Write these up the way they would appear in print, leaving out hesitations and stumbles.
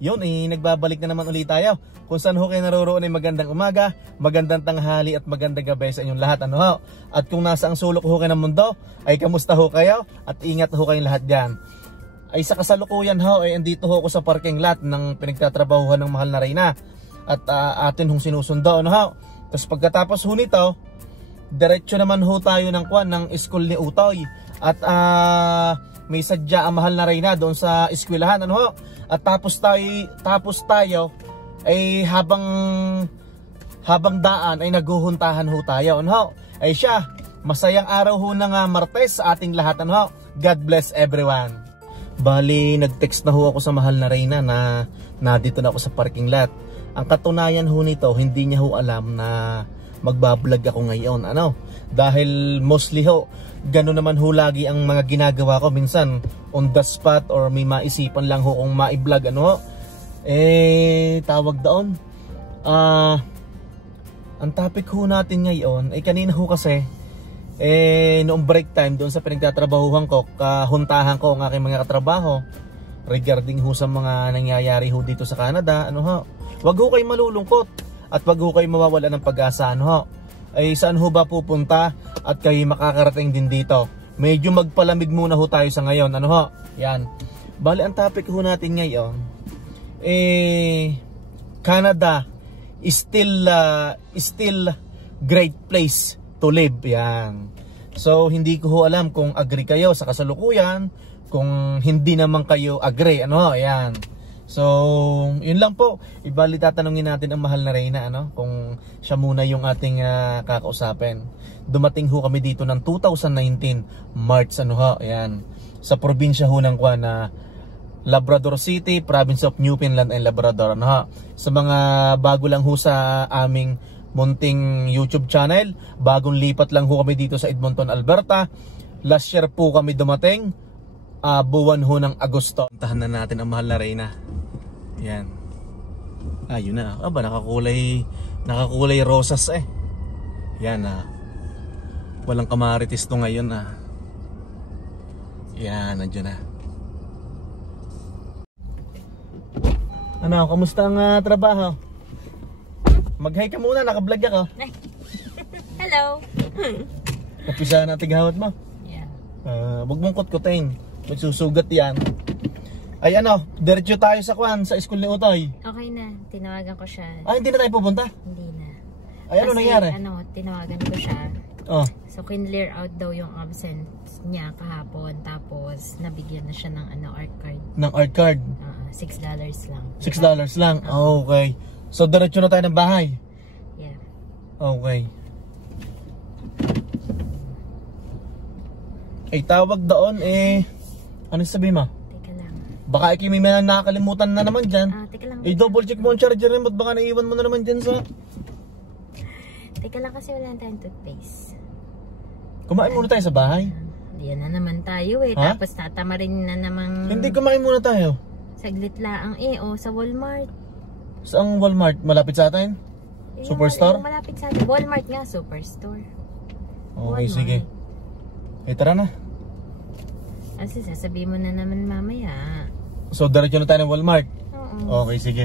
Yun nagbabalik na naman ulit tayo. Kung saan ho kayo naroroon ay magandang umaga, magandang tanghali at magandang gabi sa inyong lahat. Ano ho? At kung nasa ang sulok ho kayo ng mundo, ay kamusta ho kayo? At ingat ho kayong lahat dyan. Ay sa kasalukuyan ho, ay andito ho ako sa parking lot ng pinagtatrabahuhan ng mahal na Reyna. At atin hong sinusundo. Ano ho? Tapos pagkatapos ho nito, diretso naman ho tayo ng school ni Utoy. At may sadya ang mahal na Reyna doon sa eskwelahan. Ano ho? At tapos tayo ay habang daan ay naguhuntahan ho tayo. Ano ho? Ay siya, masayang araw ho ng Martes sa ating lahat. Ano ho? God bless everyone. Bali, nag-text na ho ako sa mahal na Reyna na dito na ako sa parking lot. Ang katunayan ho nito, hindi niya ho alam na magbablog ako ngayon. Ano? Dahil mostly ho, gano'n naman ho lagi ang mga ginagawa ko. Minsan on the spot or may maisipan lang ho kung ma-vlog. Ano ho? Tawag doon. Ang topic ho natin ngayon ay kanina ho kasi noong break time doon sa pinagtatrabahuhan ko, kahuntahan ko ang aking mga katrabaho regarding ho sa mga nangyayari ho dito sa Canada. Ano ho? Wag ho kayo malulungkot at wag ho kayo mawawala ng pag-asa. Ano ho? Ay saan ho ba pupunta at kayo makakarating din dito? Medyo magpalamig muna ho tayo sa ngayon. Ano ho? Yan. Bali, ang topic ho natin ngayon, Canada is still great place to live. Yan. So, hindi ko ho alam kung agree kayo sa kasalukuyan, kung hindi naman kayo agree. Ano ho? Yan. So, yun lang po. Ibali tatanungin natin ang mahal na Reyna, ano? Kung siya muna yung ating kakausapin. Dumating ho kami dito ng 2019 March, ano ho? Ayan. Sa probinsya ho ng Labrador City, province of Newfoundland and Labrador, ano ho? Sa mga bago lang ho sa aming munting YouTube channel, bagong lipat lang ho kami dito sa Edmonton, Alberta. Last year po kami dumating, buwan ho ng Agosto. Puntahan na natin ang mahal na Reyna. Yan. Yun na. Aba, nakakulay rosas Yan walang kamaritis to ngayon Yan, nandiyan na. Ano, kamusta ang trabaho? Mag-hi ka muna, naka-vlog ako. Hello. Umpisa na tigawat mo. Yeah. Wag mong kutkutin. Magsusugat yan. Ay ano, diretso tayo sa sa school ni Utoy. Okay na, tinawagan ko siya. Hindi na tayo pupunta? Hindi na. Ay, ano nangyari? Tinawagan ko siya. So, kin-clear out daw yung absence niya kahapon. Tapos, nabigyan na siya ng art card. Ng art card? $6 lang. $6 lang? Okay. So, diretso na tayo ng bahay? Yeah. Okay. Ay, tawag doon ano sabi mo? Teka lang. Baka may nakakalimutan na naman dyan. Teka lang. Double check mo ang charger rin. Ba't baka naiwan mo na naman dyan sa... Teka lang kasi wala tayong toothpaste. Kumain muna tayo sa bahay. Diyan na naman tayo Ha? Tapos tatamarin na namang... Hindi, kumain muna tayo. Saglit laang sa Walmart. Saan Walmart? Malapit sa atin? Superstore? Yung malapit sa atin. Walmart nga, Superstore. Okay, Walmart. sige. Tara na. Kasi sasabihin mo na naman mamaya. So, diretso na tayo ng Walmart? Oo. Okay, sige.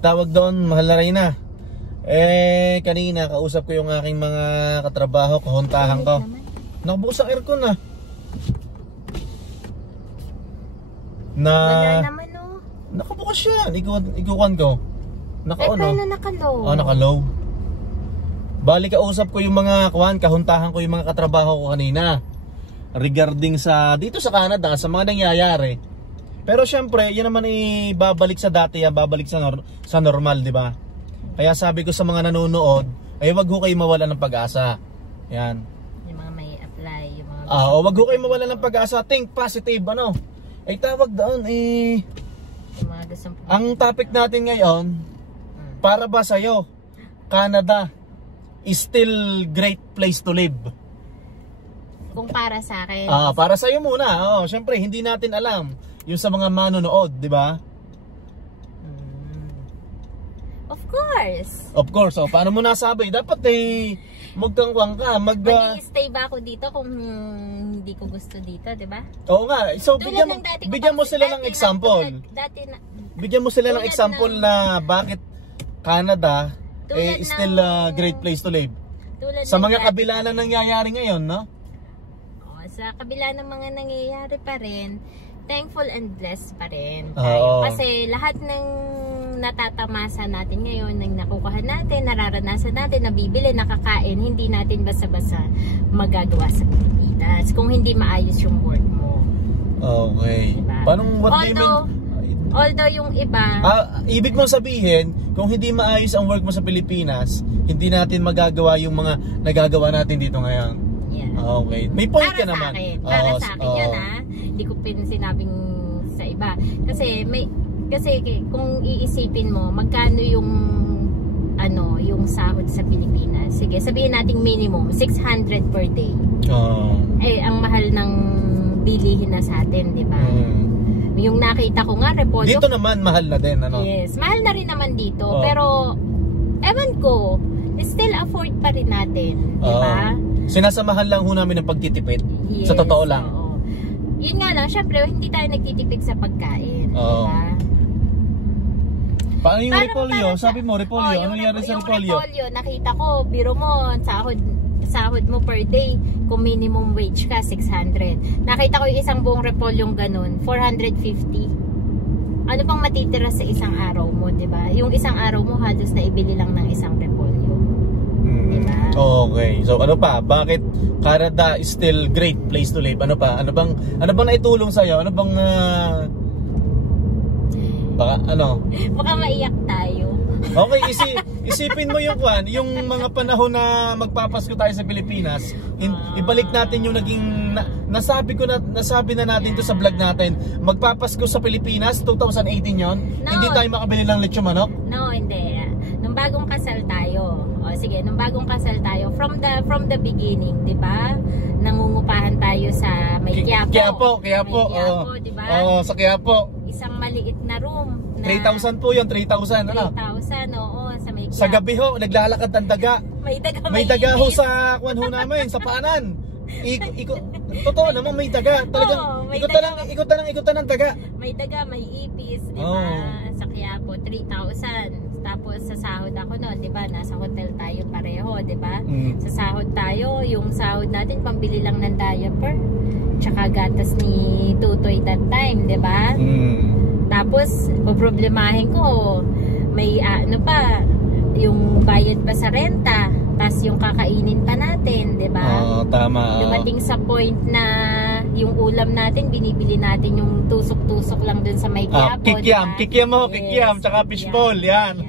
Tawag doon, mahal na Reyna. Kanina, kausap ko yung aking mga katrabaho, kahuntahan ko. Nakabukas ang aircon Wala naman nakabukas yan. Ikukuhan ko. Naka-on pero naka-low. Naka-low. Bali, kausap ko yung mga kahuntahan ko yung mga katrabaho ko kanina. Regarding dito sa Canada, sa mga nangyayari. Pero syempre, yan naman babalik sa dati yan, babalik sa normal, di ba? Kaya sabi ko sa mga nanonood, ay wag ho kayo mawala ng pag-asa. Yan. Yung mga may apply, yung mga... wag ho kayo mawala ng pag-asa. Think positive, ano? Ay tawag doon, yung mga gustong... ang topic natin ngayon, para ba sa'yo, Canada is still great place to live? Kung para sa akin. Para sa'yo muna. Syempre, hindi natin alam. Yung sa mga manonood, di ba? Of course. Of course. Paano mo nasabi? Dapat magkangwang ka. Mag-i-stay ba ako dito kung hindi ko gusto dito, di ba? Oo nga. So, Tulad bigyan mo sila ng example. bigyan mo sila ng Tulad example ng- na bakit Canada Tulad still a great place to live. Tulad Sa ng mga dati kabila na nangyayari ngayon, no? Sa kabila ng mga nangyayari pa rin, thankful and blessed pa rin Oo. tayo. Kasi lahat ng natatamasa natin ngayon, ng nakukuha natin, nararanasan natin, nabibili, nakakain, hindi natin basta-basta magagawa sa Pilipinas kung hindi maayos yung work mo. Okay. Diba? What do you mean? Although yung iba, Ibig mong sabihin, kung hindi maayos ang work mo sa Pilipinas, hindi natin magagawa yung mga nagagawa natin dito ngayon. yeah. Okay. May point Para ka naman. Para sa akin yun Hindi ko sinabing sa iba. Kasi kung iisipin mo, magkano yung yung sahod sa Pilipinas. Sige, sabihin nating minimum 600 per day. Ang mahal ng bilihin na sa atin, 'di ba? Yung nakita ko nga repolyo. Dito naman mahal na din, ano? Yes, mahal na rin naman dito, pero ewan ko, still afford pa rin natin, 'di ba? Sinasamahan lang ho namin ng pagtitipid. Yes, Sa totoo lang. Oo. Yun nga lang, syempre hindi tayo nagtitipid sa pagkain, 'di ba? Paano yung repolyo? Sabi mo, repolyo. Ano nangyari sa repolyo? Yung repolyo, nakita ko, biro mo, sahod mo per day, kung minimum wage ka, 600. Nakita ko yung isang buong repolyong ganun, 450. Ano pang matitira sa isang araw mo, di ba? Yung isang araw mo, halos na ibili lang ng isang repolyo. Di ba? Okay. So ano pa? Bakit Canada is still great place to live? Ano pa? Ano bang naitulong sa iyo? Ano bang Baka maiyak tayo. Okay, isipin mo yung mga panahon na magpapasko tayo sa Pilipinas. Ibalik natin yung naging nasabi na natin to sa vlog natin. Magpapasko sa Pilipinas 2018 yon. No. Hindi tayo makabili ng lechon manok. No, hindi. Nung bagong kasal tayo. Nung bagong kasal tayo from the beginning, 'di ba? Nangungupahan tayo sa may Quiapo. Quiapo, di ba? Sa Quiapo. Isang maliit na room na 3,000 po 'yon, 3,000 ano? 3,000, sa may Quiapo. Sa gabi ho, naglalakad ng daga. May daga ho sa kwan ho namin, sa paanan. Totoo naman, may daga. Talagang ikutan ng daga. May daga, may ipis, di ba? Sa Quiapo, 3,000. Tapos sa sahod ako noon, di ba? Nasa hotel tayo pareho, di ba? Sa sahod tayo, yung sahod natin, pambili lang ng diaper. Tsaka gatas ni Tutoy that time, di ba? Tapos, poproblemahin ko, may yung bayad pa sa renta, tas yung kakainin pa natin, 'di ba? Tama. Dumating sa point na yung ulam natin, binibili natin yung tusok-tusok lang dun sa may Quiapo, kikiam, diba? kikiam, tsaka fishball, yan.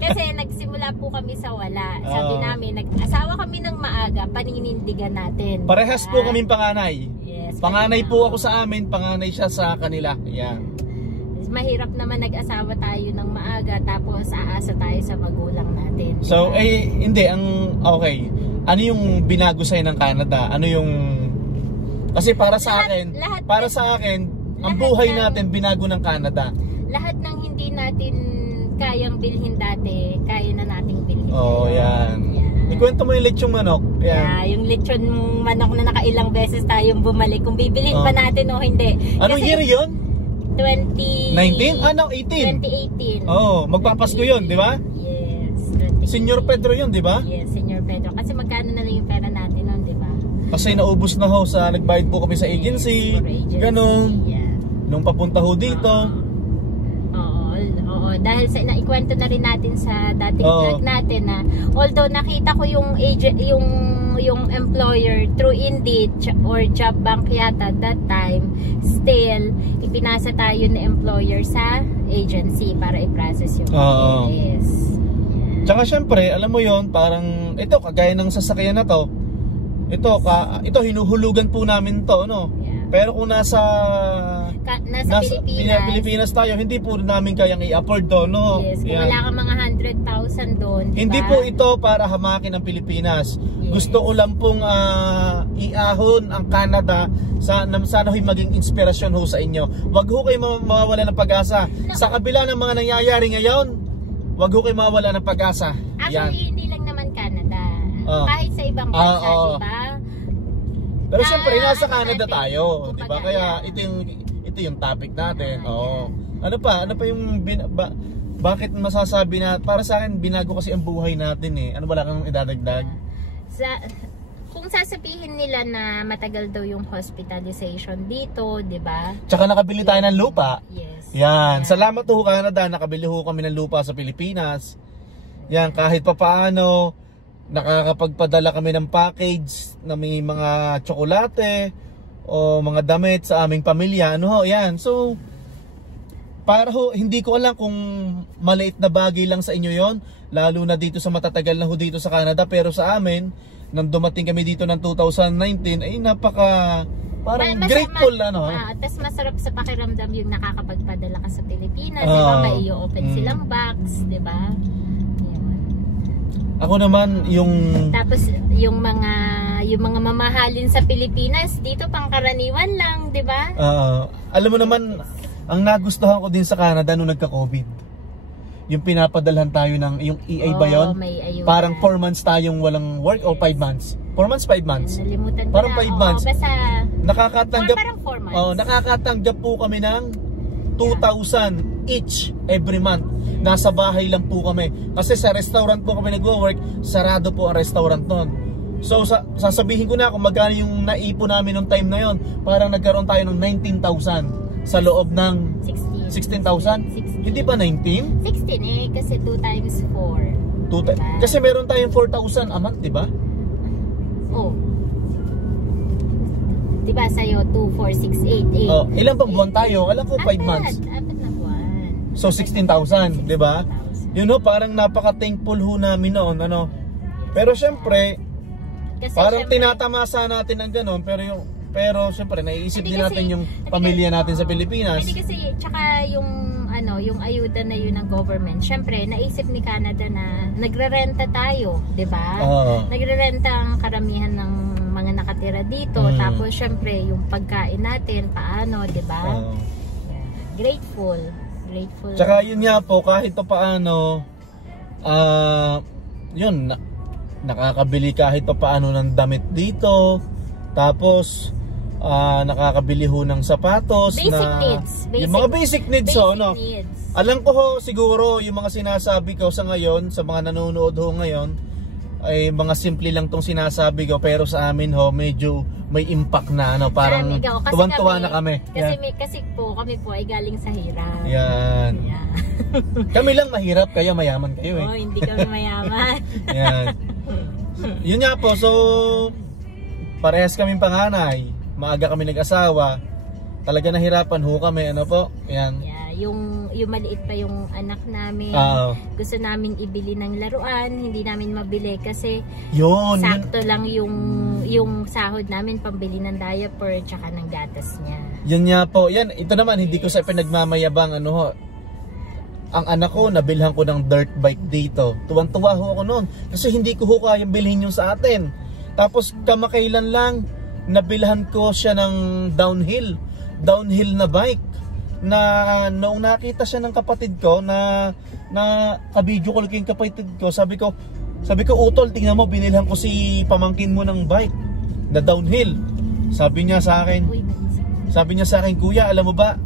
Kasi nagsimula po kami sa wala. Sabi namin, nag-asawa kami ng maaga, paninindigan natin. Parehas po kaming panganay. Yes. Panganay po ako sa amin, panganay siya sa kanila. Yan. Mahirap naman nag-asawa tayo ng maaga tapos aasa tayo sa magulang natin. So, hindi, okay. Ano yung binago sa'yo ng Canada? Ano yung... Kasi para sa akin, ang buhay natin binago ng Canada. Lahat ng hindi natin kayang bilhin dati, kaya na nating bilhin. Yan. Ikwento mo yung lechong manok. Yung lechon manok na nakailang beses tayong bumalik. Kung bibilhin pa natin o hindi. Anong year yun? 2019? 18. Magpapasko yun, di ba? Yes. Senyor Pedro yun, di ba? Yes, Senyor Pedro. Kasi magkano na lang yung pera natin nun, di ba? Kasi naubos na ho sa nagbayad po kami sa agency. Ganun. Nung papunta ho dito. Dahil naikwento na rin natin sa dating vlog natin na although nakita ko yung employer through Indeed or Job Bank yata that time, still ipinasa tayo na employer sa agency para i-process yung yes. Tsaka syempre, alam mo yon, parang ito kagaya ng sasakyan na to. Ito hinuhulugan po namin to, no? Pero kung nasa Pilipinas tayo, hindi po namin kayang i-afford to, no? Yes, kung wala kang mga 100,000 doon, diba? Hindi po ito para hamakin ang Pilipinas. Gusto ko lang pong iahon ang Canada sana ho'y maging inspirasyon ho sa inyo. Wag ho kayo mawawala ng pag-asa. Sa kabila ng mga nangyayari ngayon, wag ho kayo mawawala ng pag-asa. Actually, hindi lang naman Canada. Kahit sa ibang bansa, diba? Pero siyempre, nasa Canada tayo, di ba? Kaya ito dito yung topic natin. Oo. Ano pa yung bakit masasabi na para sa akin binago kasi ang buhay natin eh. Ano wala kang idadagdag? Kung sasabihin nila na matagal daw yung hospitalization dito, 'di ba? Tsaka nakabili tayo ng lupa. Yes. Yan. Salamat ho Canada, nakabili ho kami ng lupa sa Pilipinas. Yan, kahit papaano nakakapagpadala kami ng package na may mga tsokolate o mga damit sa aming pamilya. Ano ho, yan. So, para ho, hindi ko alam kung maliit na bagay lang sa inyo yon, lalo na dito sa matatagal na ho dito sa Canada, pero sa amin nang dumating kami dito ng 2019 ay parang grateful tas masarap sa pakiramdam yung nakakapagpadala ka sa Pilipinas, di ba? May i-open silang box, di ba? Ako naman tapos yung mga mamahalin sa Pilipinas dito pangkaraniwan lang, di ba? Alam mo naman, ang nagustuhan ko din sa Canada nung nagka-COVID. Yung pinapadalhan tayo ng yung EA ba yun? Parang 4 months tayong walang work o 5 months? 4 months, 5 months? Nalimutan ko parang na. 5 months. Basta nakakatanggap, parang 4 months. Nakakatanggap po kami ng 2,000 each every month. Nasa bahay lang po kami. Kasi sa restaurant po kami nagwo-work, sarado po ang restaurant nun. So sasabihin ko na kung magkano yung naipon namin nung time na yon, parang nagkaroon tayo ng 19,000 sa loob ng 16,000? Hindi ba 19? 16 kasi 2 times 4. Diba? Kasi meron tayong 4,000 a month, di ba? Oh. Diba sa'yo 2, 4, 6, 8, 8. Oh, ilan bang buwan tayo? Alam ko 5 months. Apat na buwan. So 16,000, di ba? You know, parang napaka-thankful ho namin noon, ano. Pero syempre, parang tinatamasa natin ang gano'n, pero syempre naiisip din natin yung pamilya natin sa Pilipinas. Hindi kasi tsaka yung ayuda na yun ng government. Syempre naisip ni Canada na nagrerenta tayo, 'di ba? Nagrerenta ang karamihan ng mga nakatira dito. Tapos syempre yung pagkain natin paano, 'di ba? Grateful. Tsaka yun nga po, kahit paano yun nakakabili kahit paano ng damit dito. Tapos nakakabili ho ng sapatos, yung mga basic needs needs. Alam ko ho siguro yung mga sinasabi ko sa ngayon, sa mga nanonood ho ngayon, ay mga simple lang tong sinasabi ko, pero sa amin ho medyo may impact na parang tuwan-tuwa na kami. Kasi kami po ay galing sa hirap. Yan. Kami lang mahirap, kaya mayaman kayo eh. Hindi kami mayaman. Yan. Yun nga po, so parehas kaming panganay. Maaga kami nag-asawa. Talaga nahirapan ho kami, Yan. Yung maliit pa yung anak namin. Gusto namin ibili ng laruan, hindi namin mabili kasi sakto lang yung sahod namin pambili ng diaper tsaka ng gatas niya. Yun nga po. Yan, ito naman hindi ko sa pinagmamayabang ang anak ko, nabilhan ko ng dirt bike dito. Tuwan-tuwa ho ako noon kasi hindi ko ho kayang bilhin yung sa atin. Tapos kamakailan lang nabilhan ko siya ng downhill na bike na noong nakita siya ng kapatid ko na ka-video call ko yung kapatid ko, sabi ko Utol, tingnan mo, binilhan ko si pamangkin mo ng bike na downhill. Sabi niya sa akin, kuya, alam mo ba,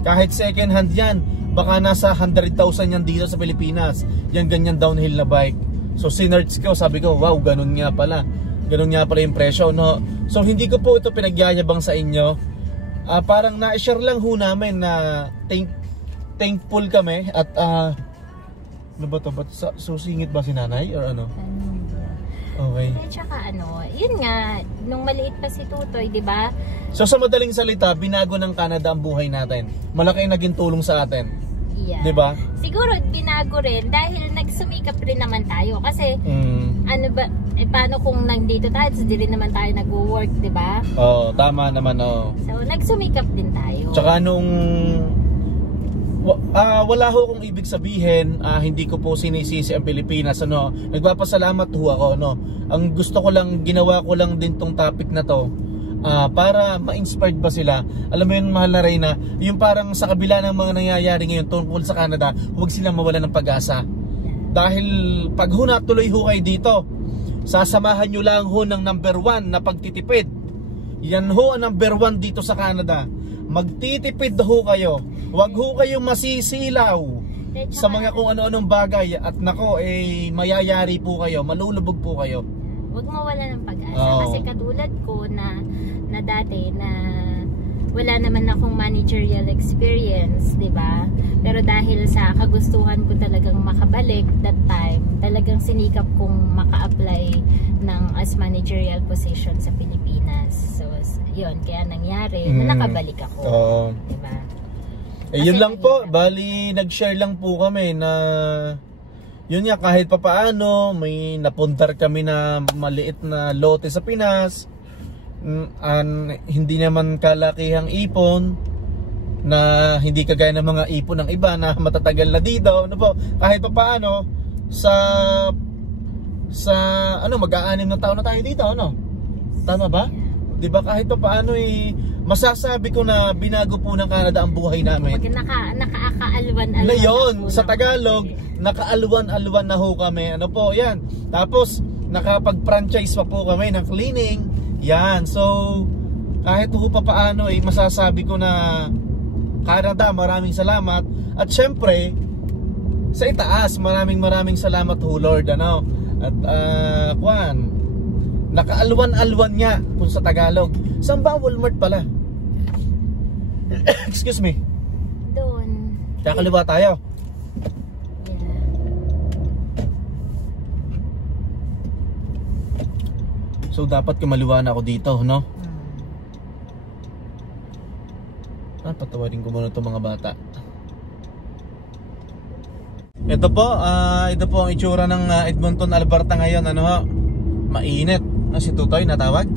kahit second hand yan, baka nasa 100,000 yan dito sa Pilipinas, yung ganyan downhill na bike. So sinerch ko, sabi ko, wow, ganun nga pala yung presyo, So hindi ko po ito pinagyayabang sa inyo. Parang na-share lang ho namin na thankful kami at ano ba to? Susingit ba si nanay or ano? Okay. At saka yun nga, nung maliit pa si Tutoy, di ba? So sa madaling salita, binago ng Canada ang buhay natin. Malaki ang naging tulong sa atin. Yeah. Di ba? Siguro binago rin dahil nagsumikap rin naman tayo kasi paano kung nandito tayo, so di rin naman tayo nagwo-work, di ba? Tama naman, So nagsumikap din tayo. Tsaka nung wala ho kung ibig sabihin, hindi ko po sinisisi ang Pilipinas, nagpapasalamat ho ako, Ang gusto ko lang, ginawa ko lang din tong topic na to para ma-inspired ba sila. Alam mo yun, mahal na Reyna, yung parang sa kabila ng mga nangyayari ngayon tungkol sa Canada, huwag silang mawala ng pag-asa. Dahil pag natuloy ho kayo dito, sasamahan nyo lang ho ng number 1 na pagtitipid. Yan ho ang number 1 dito sa Canada. Magtitipid ho kayo. Huwag ho kayo masisilaw sa mga kung ano-anong bagay. At nako, mayayari po kayo, malulubog po kayo. Huwag mawala ng pag-asa. Kasi katulad ko na dati na wala naman akong managerial experience, di ba? Pero dahil sa kagustuhan ko talagang makabalik that time, talagang sinikap kong maka-apply ng as managerial position sa Pilipinas. So, yun, kaya nangyari na nakabalik ako. Di ba? Yun lang po, bali nag-share lang po kami na yun nga, kahit papaano may napundar kami na maliit na lote sa Pinas. Hindi naman kalakihang ipon na hindi kagaya ng mga ipon ng iba na matatagal na dito, ano po, kahit papaano sa mag-aanim na taon na tayo dito, ano? Tama ba? 'Di ba, kahit papaano masasabi ko na binago po ng Canada ang buhay namin. Nakaalwan-alwan na yun, sa Tagalog, nakaalwan-alwan na ho kami. Ano po, yan. Tapos nakapag-franchise pa po kami ng cleaning. Yan, so kahit po papaano masasabi ko na Canada, maraming salamat. At syempre sa itaas, maraming salamat ho Lord, ano. At nakaalwan-alwan nga kung sa Tagalog. Saan ba Walmart pala? Excuse me. Doon. Kakaliwa tayo. So dapat kumaliwa na ako dito, no? Patawarin ko muna itong mga bata. Ito po ang itsura ng Edmonton, Alberta ngayon, ano ho? Mainit. Si Tutoy natawag.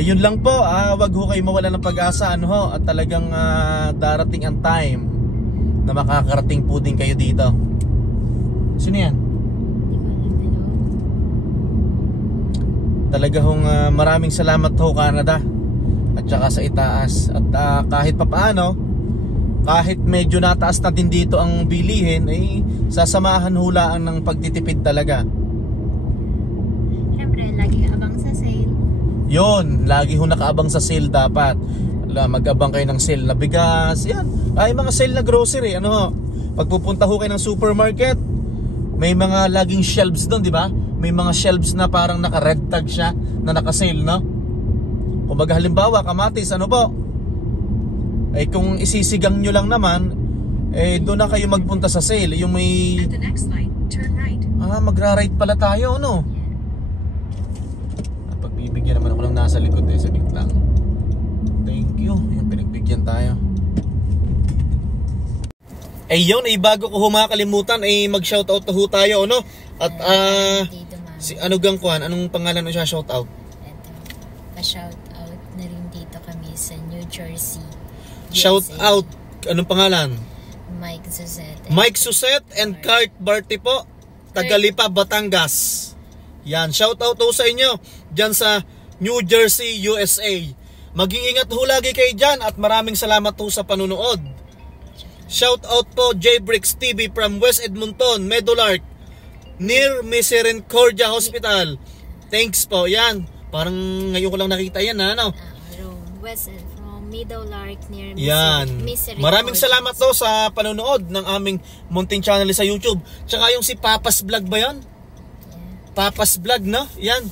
Ayun lang po, wag ho kayo mawala ng pag-asa, ano ho? At talagang darating ang time na makakarating po din kayo dito. Sino yan? Talaga hong maraming salamat ho Canada at saka sa itaas. At kahit papaano, kahit medyo nataas na din dito ang bilihin, sasamahan hulaan ng pagtitipid talaga. Siyempre, lagi abang sa sale. Yun, lagi ho nakaabang sa sale dapat. Mag-abang kayo ng sale na bigas, yan. Mga sale na grocery, ano ho. Pagpupunta ho kayo ng supermarket, may mga laging shelves doon, di ba? May mga shelves na parang naka-red tag siya na naka-sale, no? Kumbaga halimbawa, kamatis, ano po? Kung isisigang nyo lang naman, doon na kayo magpunta sa sale. Yung may... At the next light, turn right. Magra-right pala tayo, no? Pagbibigyan naman ako ng nasa likod sabik lang. Thank you. Pinagbigyan tayo. Yun, bago ko humakalimutan, mag-shoutout ho tayo, no? At si Anugang Kwan, anong pangalan mo siya shoutout? Ito, pa-shoutout na rin dito kami sa New Jersey. Shoutout, anong pangalan? Mike Suzette. Mike Suzette and Kurt Barty po, Tagalipa, Batangas. Yan, shoutout ho sa inyo dyan sa New Jersey, USA. Mag-iingat ho lagi kayo dyan at maraming salamat ho sa panunood. Shoutout po J-Bricks TV from West Edmonton, Meadowlark, near Misericordia Hospital. Thanks po, yan. Parang ngayon ko lang nakita yan, ano? West Meadowlark near Misericordia. Maraming salamat to sa panonood ng aming munting channel sa YouTube. Tsaka yung si Papa's Vlog ba yan? Papa's Vlog, no? Yan.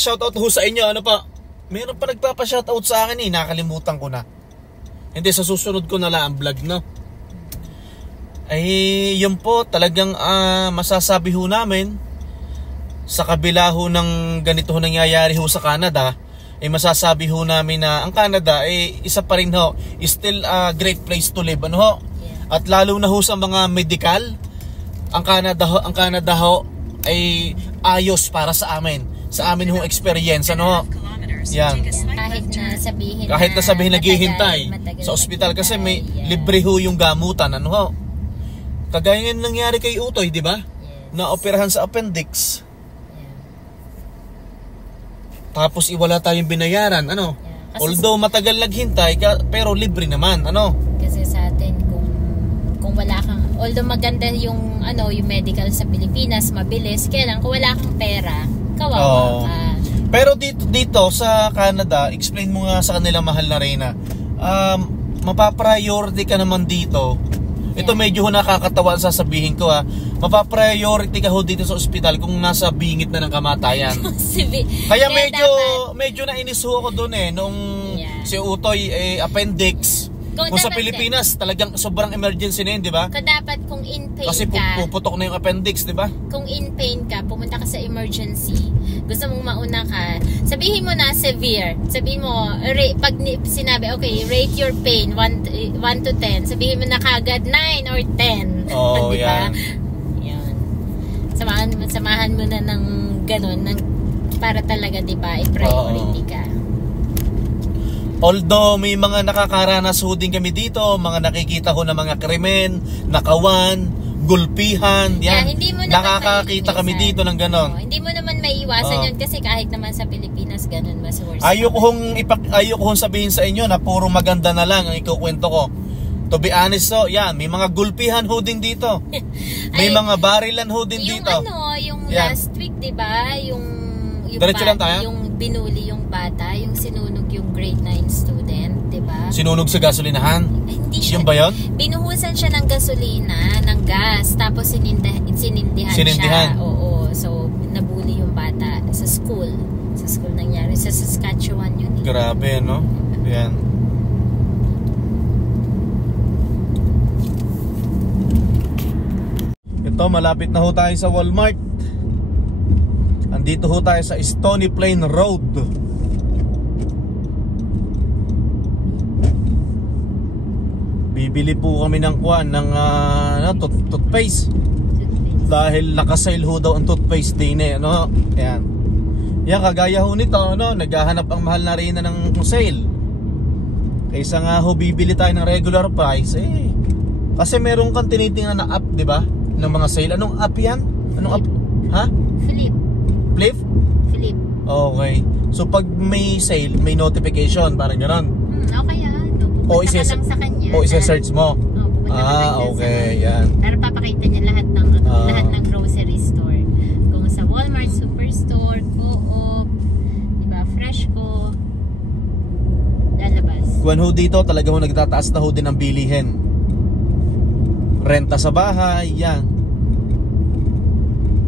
Shoutout ho sa inyo, ano pa? Meron pa nagpapa-shoutout sa akin nakalimutan ko na. Hindi, sa susunod ko na lang ang vlog, no? Yun po, talagang masasabi ho namin, sa kabila ho ng ganito ho nangyayari ho sa Canada, masasabi ho namin na ang Canada, isa pa rin ho, is still a great place to live, ano ho? At lalo na ho sa mga medical, ang Canada ho, ay ayos para sa amin. Sa amin ho experience, ano ho? Yan. Kahit na sabihin naghihintay sa ospital kasi may libre ho yung gamutan, ano ho? Kagaya ngayon nangyari kay Utoy, di ba? Na operahan sa appendix. Tapos iwala tayong binayaran, ano? Although matagal naghintay, pero libre naman, ano? Kasi sa atin kung wala kang, although maganda yung yung medical sa Pilipinas, mabilis, kaya lang kung wala kang pera, kawawa ka. Pero dito sa Canada, explain mo nga sa kanila, mahal na Reyna. Mapapriority ka naman dito. Ito medyo nakakatawa sasabihin ko ha. Mapapriority ka ho dito sa ospital kung nasa bingit na ng kamatayan. Kaya medyo nainis ho ako doon nung si Utoy appendix. Kung sa Pilipinas, talagang sobrang emergency na yun, di ba? Dapat kung in pain kasi ka. Kasi puputok na yung appendix, di ba? Kung in pain ka, pumunta ka sa emergency. Gusto mong mauna ka. Sabihin mo na severe. Sabihin mo, pag sinabi, okay, rate your pain 1 to 10. Sabihin mo na kagad 9 or 10. Oh, diba? Yan. Samahan mo na ng ganun. Para talaga, di ba, i-priority ka. Although may mga nakakaranas ho din kami dito, mga nakikita ho na mga krimen, nakawan, gulpihan, yan. Nakakakita kami dito ng ganon. Hindi mo naman maiiwasan yun kasi kahit naman sa Pilipinas ganon mas worse. Ayoko hong sabihin sa inyo na puro maganda na lang ang ikukwento ko. To be honest yan, may mga gulpihan ho din dito. May mga barilan ho din dito. Yung last week, 'di ba? Yung binuli yung bata, yung sinunog yung grade 9 student, 'di ba? Sinunog sa gasolinahan? Hindi siya. Yung ba 'yon? Binuhusan siya ng gasolina, ng gas, tapos sinindihan siya. Oo. So nabuli yung bata sa school. Sa school nangyari sa Saskatchewan yun. Grabe, no? Yan. Ito, malapit na ho tayo sa Walmart. Andito ho tayo sa Stony Plain Road. Bibili po kami ng toothpaste. Dahil nakasale ho daw ang toothpaste din ano? Ayan. Yan, kagaya ho nito, naghahanap ang mahal na Reyna ng sale. Kaysa nga ho bibili tayo ng regular price kasi meron kang tinitingnan na app, 'di ba? Ng mga sale. Anong app 'yan? Anong app? Ha? Flip? Okay. So pag may sale, may notification, parang gano'n. Okay pupunta ka lang sa kanya. O isa-search mo. Okay, yan. Pero papakita niya lahat ng grocery store. Kung sa Walmart, Superstore, Co-op, diba, Freshco, lalabas. Kung ho dito, talaga ho nagtataas na ho din ang bilihin. Renta sa bahay, yan.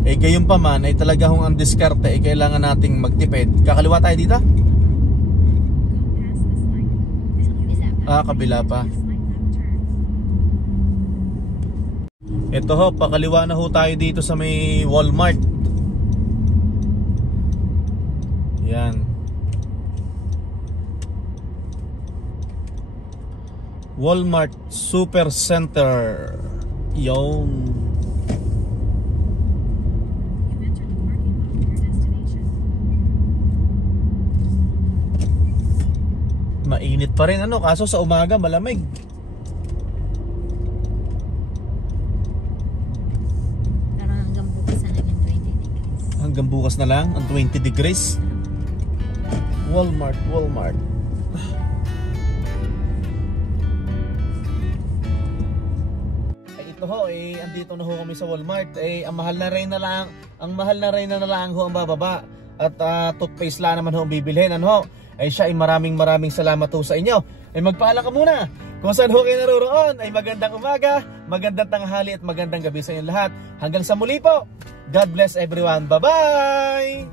Gayon pa man, talaga hong ang diskarte, kailangan nating magtipid. Kakaliwa tayo dito? Kabila pa. Ito ho, pakaliwa na ho tayo dito sa may Walmart. Yan. Walmart Super Center. Yon. Mainit pa rin kaso sa umaga malamig. Parang hanggang bukas na lang yung 20 degrees. Hanggang bukas na lang ang 20 degrees. Walmart. Ito ho, andito na ho kami sa Walmart. Ang mahal na Reyna na lang ho ang bababa. At toothpaste lang naman ho ang bibilhin. Siya maraming salamat ho sa inyo. Magpaalam ka muna. Kung saan ho kayo naroon, magandang umaga, magandang tanghali at magandang gabi sa inyo lahat. Hanggang sa muli po. God bless everyone. Bye-bye!